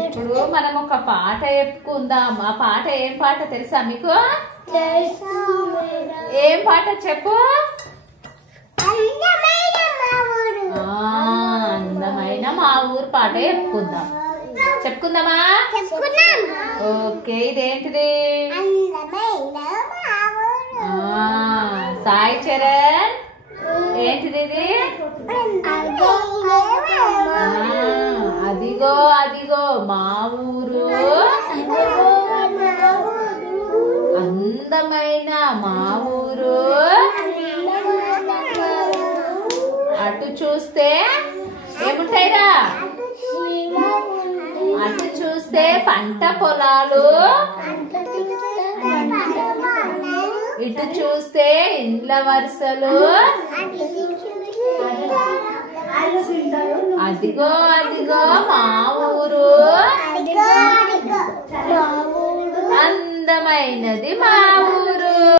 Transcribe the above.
ఇప్పుడు మనం ఒక పాట చెప్పుకుందాం. ఆ పాట ఏం పాట తెలుసా మీకు? ఏం పాట చెప్పు? అందమైన మా ఊరు పాట చెప్పుకుందాం. చెప్పుకుందామా? ఓకే, ఇదేంటిది? సాయి చరణ్, ఏంటిది ఇది? అదిగో అదిగో మా ఊరు, అందమైన మా ఊరు, అటు చూస్తే ఏముంటాయిరా? అటు చూస్తే పంట పొలాలు, ఇటు చూస్తే ఇండ్ల వరుసలు, అదిగో అదిగో మా ఊరు, అందమైనది మా ఊరు.